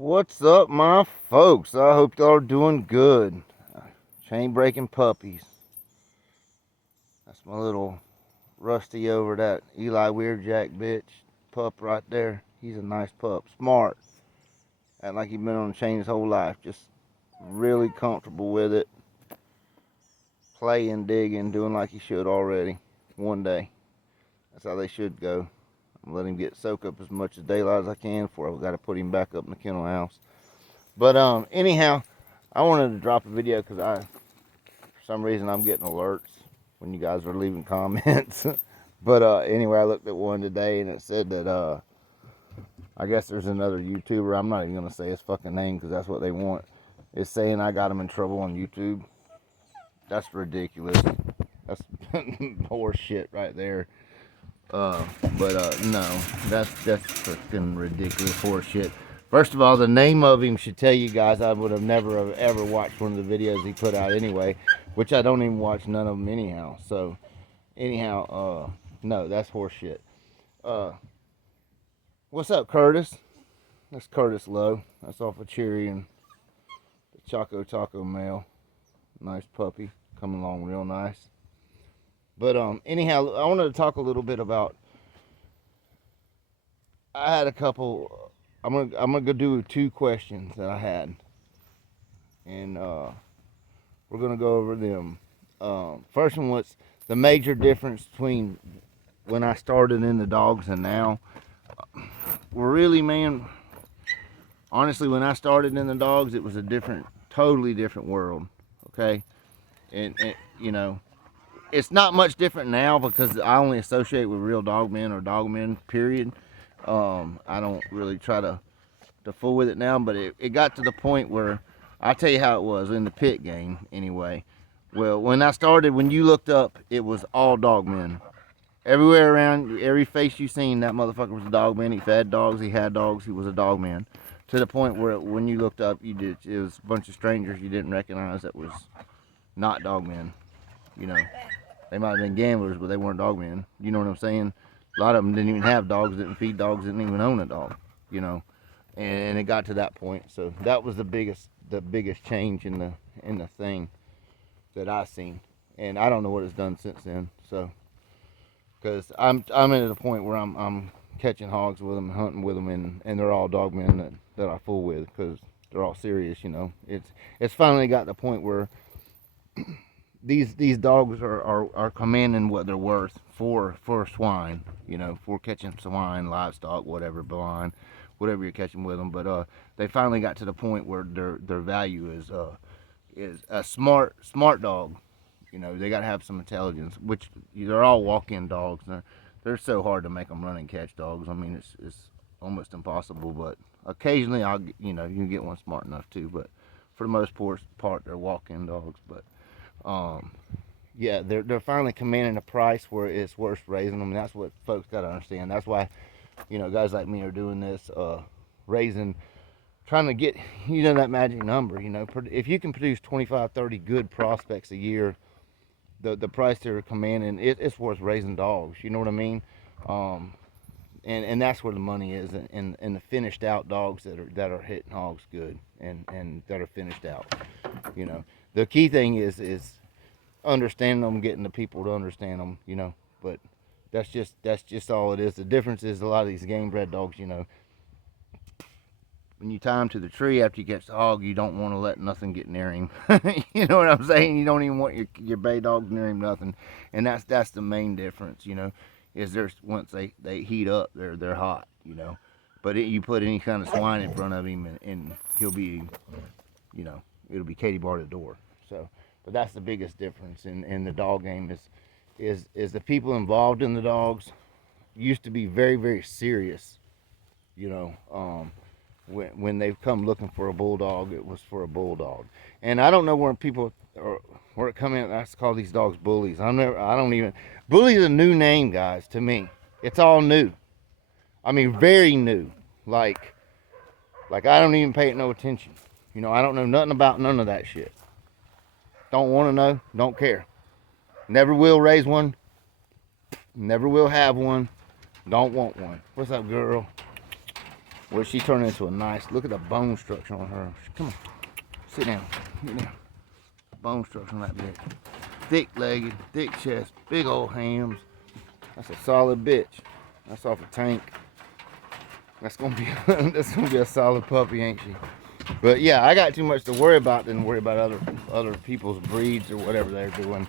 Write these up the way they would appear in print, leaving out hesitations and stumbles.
What's up, my folks? I hope y'all are doing good. Chain breaking puppies. That's my little Rusty over that Eli Weirjack bitch pup right there. He's a nice pup, smart. Act like he's been on a chain his whole life. Just really comfortable with it. Playing, digging, doing like he should already. One day. That's how they should go. I'm letting him get soak up as much as daylight as I can before I've got to put him back up in the kennel house. But anyhow, I wanted to drop a video because for some reason, I'm getting alerts when you guys are leaving comments. But anyway, I looked at one today and it said that I guess there's another YouTuber. I'm not even gonna say his fucking name because that's what they want. It's saying I got him in trouble on YouTube. That's ridiculous. That's horse shit right there. But no, that's freaking ridiculous horse shit. First of all, the name of him should tell you guys I would have never have ever watched one of the videos he put out anyway, which I don't even watch none of them anyhow. So, anyhow, no, that's horse shit. What's up, Curtis? That's Curtis Lowe. That's off of Cherry and the Choco Taco Mail. Nice puppy, coming along real nice. But anyhow, I wanted to talk a little bit about. I had a couple. I'm gonna go do 2 questions that I had, and we're gonna go over them. First one was the major difference between when I started in the dogs and now. Well, really, man. Honestly, when I started in the dogs, it was a totally different world. Okay, and you know. It's not much different now because I only associate with real dogmen or dogmen, period. I don't really try to fool with it now, but it got to the point where I'll tell you how it was in the pit game anyway. Well, when I started, when you looked up, it was all dogmen. Everywhere around, every face you seen, that motherfucker was a dogman. He fed dogs, he had dogs, he was a dogman. To the point where when you looked up, it was a bunch of strangers you didn't recognize that was not dogmen, you know. They might have been gamblers, but they weren't dogmen. You know what I'm saying? A lot of them didn't even have dogs, didn't feed dogs, didn't even own a dog. You know, and it got to that point. So that was the biggest change in the thing that I seen. And I don't know what it's done since then. So, because I'm at the point where I'm catching hogs with them, hunting with them, and they're all dogmen that I fool with because they're all serious. You know, it's finally got to the point where. These dogs are commanding what they're worth for swine, you know, for catching swine, livestock, whatever, blind, whatever you're catching with them. But they finally got to the point where their value is a smart dog. You know, they got to have some intelligence, which they're all walk-in dogs. They're so hard to make them run and catch dogs. I mean, it's almost impossible. But occasionally, you can get one smart enough too. But for the most part, they're walk-in dogs. But yeah, they're finally commanding a price where it's worth raising them, and that's what folks got to understand. That's why, guys like me are doing this, trying to get, that magic number. If you can produce 25, 30 good prospects a year, the price they're commanding, it's worth raising dogs. You know what I mean? And that's where the money is, in the finished out dogs that are hitting hogs good and that are finished out. The key thing is understanding them, getting the people to understand them, but that's just all it is. The difference is a lot of these game bred dogs, when you tie them to the tree after you catch the hog, you don't want to let nothing get near him. You know what I'm saying? You don't even want your bay dogs near him, nothing. And that's the main difference, is once they heat up, they're hot, But you put any kind of swine in front of him and he'll be, it'll be Katie bar to the door. So, but that's the biggest difference in the dog game is the people involved in the dogs used to be very, very serious. When they've come looking for a bulldog, it was for a bulldog. And I don't know where it come in. I call these dogs bullies. Bully is a new name, guys. To me, it's all new. I mean, very new. Like I don't even pay it no attention. I don't know nothing about none of that shit. Don't want to know. Don't care. Never will raise one. Never will have one. Don't want one. What's up, girl? Well, she turned into a nice, look at the bone structure on her. Come on, sit down, get down. Bone structure on that bitch. Thick-legged, thick chest, big old hams. That's a solid bitch. That's off a tank. That's gonna be that's gonna be a solid puppy, ain't she? But yeah, I got too much to worry about than worry about other people's breeds or whatever they're doing.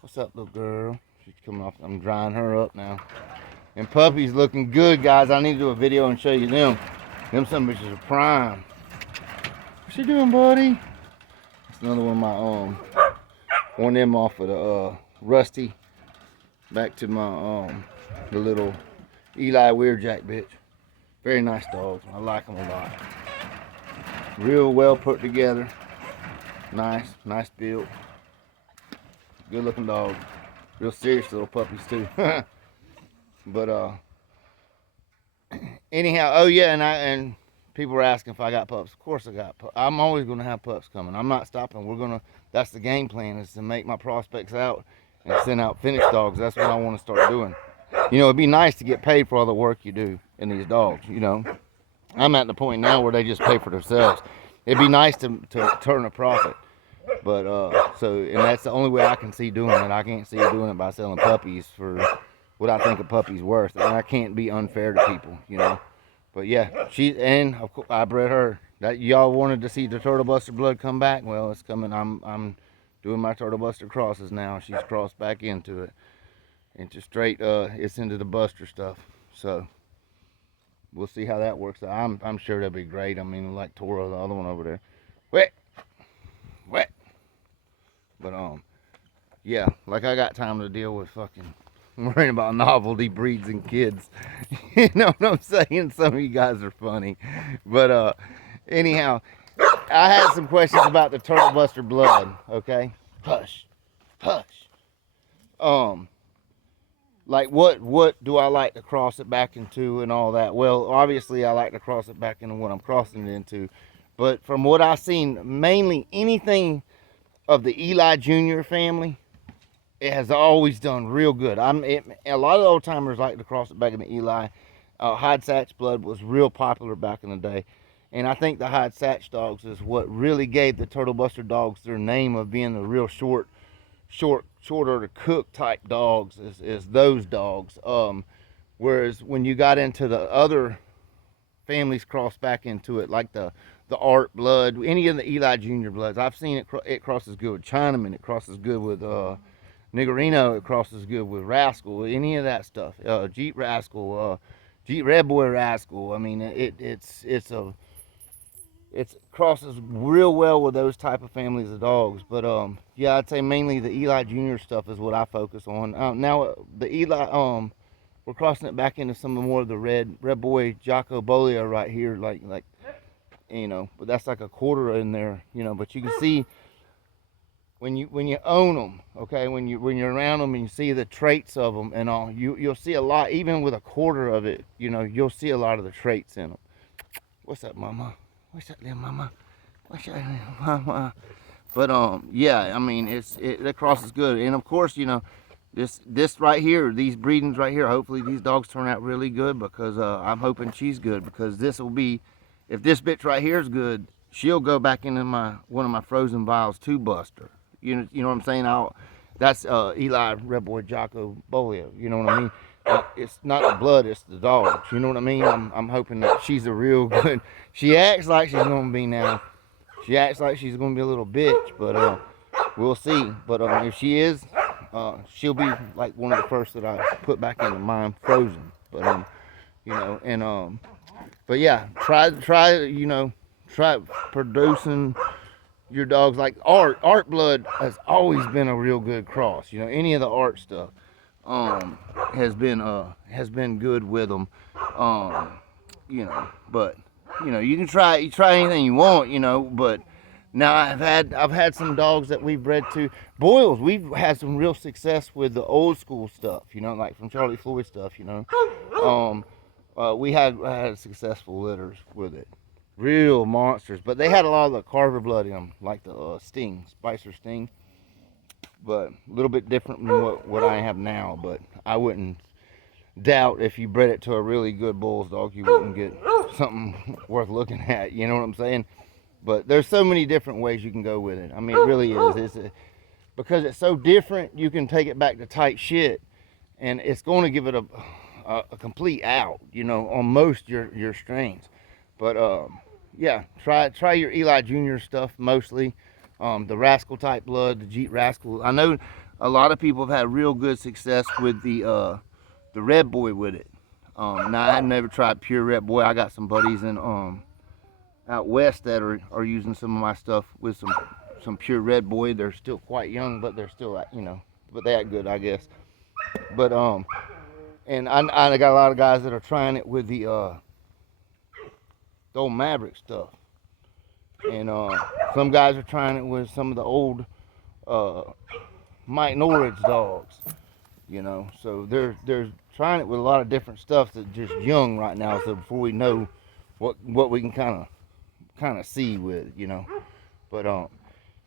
What's up, little girl? She's coming off. I'm drying her up now. And Puppy's looking good, guys. I need to do a video and show you them. Them some bitches are prime. What's she doing, buddy? That's another one of my one of them off of the Rusty. Back to my the little Eli Weirjack bitch. Very nice dogs. I like them a lot. Real well put together. Nice build. Good looking dog. Real serious little puppies too. But anyhow, oh yeah, and people were asking if I got pups. Of course I got pups. I'm always gonna have pups coming. I'm not stopping. That's the game plan, is to make my prospects out and send out finished dogs. That's what I want to start doing. You know, it'd be nice to get paid for all the work you do in these dogs, you know. I'm at the point now where they just pay for themselves. It'd be nice to turn a profit. But, and that's the only way I can see doing it. I can't see doing it by selling puppies for what I think a puppy's worth. And I can't be unfair to people, you know. But yeah, and of course, I bred her. That y'all wanted to see the Turtle Buster blood come back. Well, it's coming. I'm doing my Turtle Buster crosses now. She's crossed back into it. Into straight, it's into the Buster stuff. So we'll see how that works out. I'm sure that'll be great. I mean, like Toro, the other one over there. Wet. But yeah, like I got time to deal with fucking worrying about novelty breeds and kids. You know what I'm saying? Some of you guys are funny. But anyhow, I had some questions about the Turtle Buster blood. Okay, hush. Like what do I like to cross it back into and all that? Well, obviously I like to cross it back into what I'm crossing it into. But from what I've seen, mainly anything of the Eli Jr. family, it has always done real good. A lot of old timers like to cross it back into Eli. Hide Satch blood was real popular back in the day. And I think the Hide Satch dogs is what really gave the Turtle Buster dogs their name of being the real shorter to cook type dogs is those dogs. Whereas when you got into the other families cross back into it, like the Art blood, any of the Eli Jr. bloods, I've seen it crosses good with Chinaman, it crosses good with Niggerino, it crosses good with Rascal, any of that stuff. Jeep Rascal, Jeep Red Boy Rascal. I mean, it crosses real well with those type of families of dogs. But yeah, I'd say mainly the Eli Jr. stuff is what I focus on. Now the Eli, we're crossing it back into some more of the Red Boy Jocko Bolio right here, like you know, but that's like a quarter in there, you know. But you can see when you own them, okay, when you're around them and you see the traits of them and all, you'll see a lot. Even with a quarter of it, you know, you'll see a lot of the traits in them. What's up, mama? What's up there, mama? What's up there, mama? But yeah, I mean, it crosses good. And of course, you know, this right here, these breedings right here, hopefully these dogs turn out really good, because I'm hoping she's good, because this will be, if this bitch right here is good, she'll go back into one of my frozen vials to Buster. You know what I'm saying? That's Eli Red Boy Jocko Bolio. You know what I mean? It's not the blood, it's the dogs. You know what I mean? I'm hoping that she's a real good. She acts like she's gonna be now. She acts like she's gonna be a little bitch, but we'll see. But if she is, she'll be like one of the first that I put back into mine frozen. But you know, and but yeah, try producing your dogs like Art blood has always been a real good cross. You know, any of the Art stuff has been good with them. You know, but you know, you can try anything you want, you know. But now I've had some dogs that we've bred to Boyles. We've had some real success with the old school stuff, you know, like from Charlie Floyd stuff, you know. We had successful litters with it, real monsters. But they had a lot of the Carver blood in them, like the Sting, Spicer Sting. But a little bit different than what I have now. But I wouldn't doubt if you bred it to a really good Bulls dog, you wouldn't get something worth looking at. You know what I'm saying? But there's so many different ways you can go with it. I mean, it really is. Because it's so different, you can take it back to tight shit, and it's going to give it a complete out, you know, on most your strains. But yeah, try your Eli Jr. stuff mostly. The Rascal type blood, the Jeep Rascal. I know a lot of people have had real good success with the Red Boy with it. Now I had never tried pure Red Boy. I got some buddies in out west that are using some of my stuff with some pure Red Boy. They're still quite young, but they're still, you know, but they act good, I guess. But and I got a lot of guys that are trying it with the old Maverick stuff, and some guys are trying it with some of the old Mike Norridge dogs, you know. So they're trying it with a lot of different stuff that's just young right now. So before we know what we can kind of see with, you know. But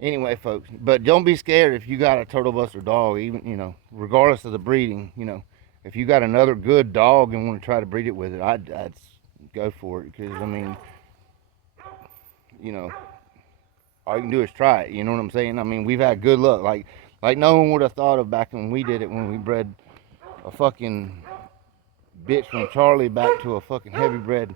anyway, folks, but don't be scared if you got a Turtle Buster dog, even, you know, regardless of the breeding, you know. If you got another good dog and want to try to breed it with it, I'd go for it, because I mean, you know, all you can do is try it. You know what I'm saying? I mean, we've had good luck. Like no one would have thought of back when we did it, when we bred a fucking bitch from Charlie back to a fucking heavy bred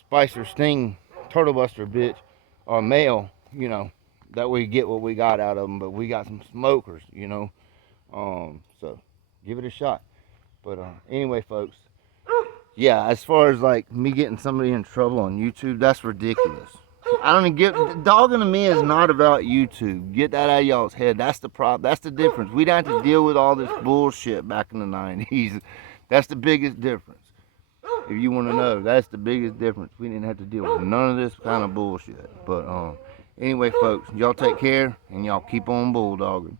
Spicer Sting Turtle Buster bitch or male. You know, that we get what we got out of them. But we got some smokers. You know, so give it a shot. But anyway, folks, yeah, as far as like me getting somebody in trouble on YouTube, that's ridiculous. I don't even get, dogging to me is not about YouTube. Get that out of y'all's head. That's the problem. That's the difference. We didn't have to deal with all this bullshit back in the 90s. That's the biggest difference. If you want to know, that's the biggest difference. We didn't have to deal with none of this kind of bullshit. But anyway, folks, y'all take care, and y'all keep on bulldogging.